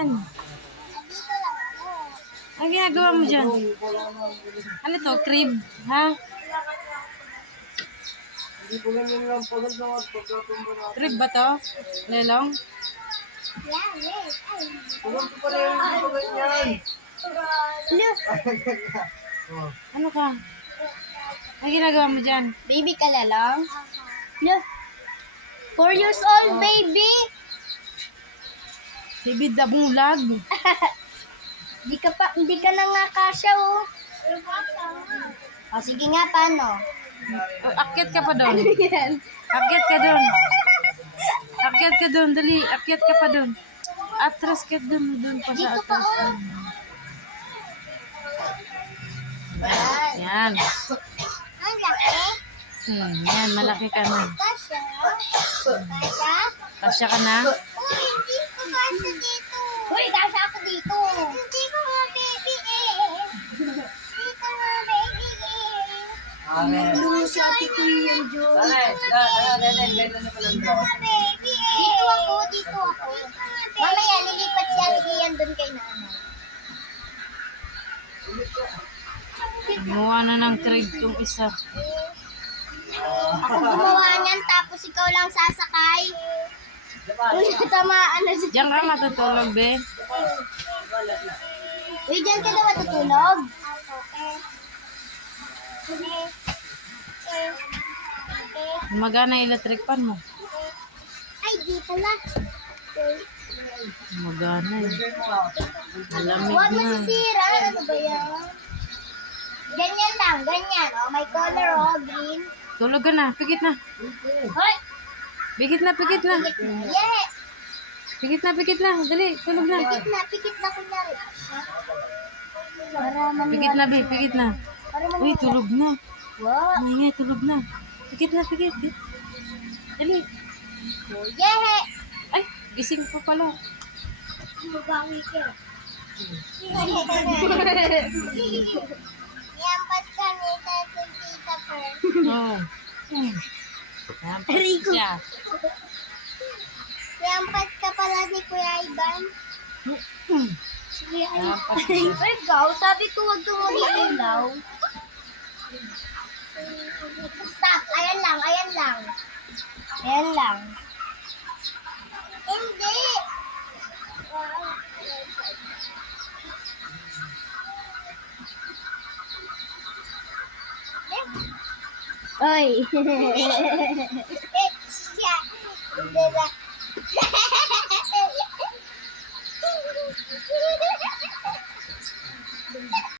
dyan? Ano ginagawa mo dyan? Ano to? Crib? Ha? Crib ba to? Lelong? Ano ka? Ano ginagawa mo dyan? Baby ka na lang? No. 4 years old, baby! Baby dabulag. Hindi ka na nga kasya, oh. O, sige nga, paano? Akyat ka pa doon. Yan. Akyat ka doon. Akyat ka doon. Dali. Akyat ka pa doon. Atras ka doon. Doon pa sa Dito pa, atras. oh. Yan. Ang laki. Yan. Malaki ka na. Kasya. Kasya? Kasya ka na? Uy, hindi ko kasya dito. Uy, kasya ako dito. Hindi ko nga baby eh. Hindi ko nga baby eh. Lumus sa ati ko yung Diyos. Hindi ko nga baby eh. Dito ako. Mamaya, lilipat si ati Kian doon kay nanay. Gumawa na ng crib tong isa. Ako gumawa niyan, tapos ikaw lang sasakay. Uy, natamaan na siya. Diyan ka matutulog, be. Uy, dyan ka na matutulog. Magana electric pan mo. Ay, di pala. Magana eh. Malamig Huwag na. masisira. Ano ba yan? Ganyan lang, ganyan. Oh, may color, oh, green. Tulog ka na. Pikit na. Hoy! Pikit na, pikit na. Yeah! Pikit na, pikit na. Dali, tulog na. Pikit na kunyari. Para Pikit na, be. Pikit na. Para Uy, tulog na. Wow! Maingay, tulog na. Pikit na, pikit. Dali. Yeah! Ay, gising pa pala. Mabangi ka. Yampas ka ni Tita Per. Oo. Yan pa siya. Yampas ka pala ni Kuya Ivan. Sige, ay. Yan pa siya. Ay, ikaw, sabi ko huwag kang mag-ilaw. Stop, ayan lang, ayan lang. Ayan lang. Hindi. Oy. Siya. Hindi na.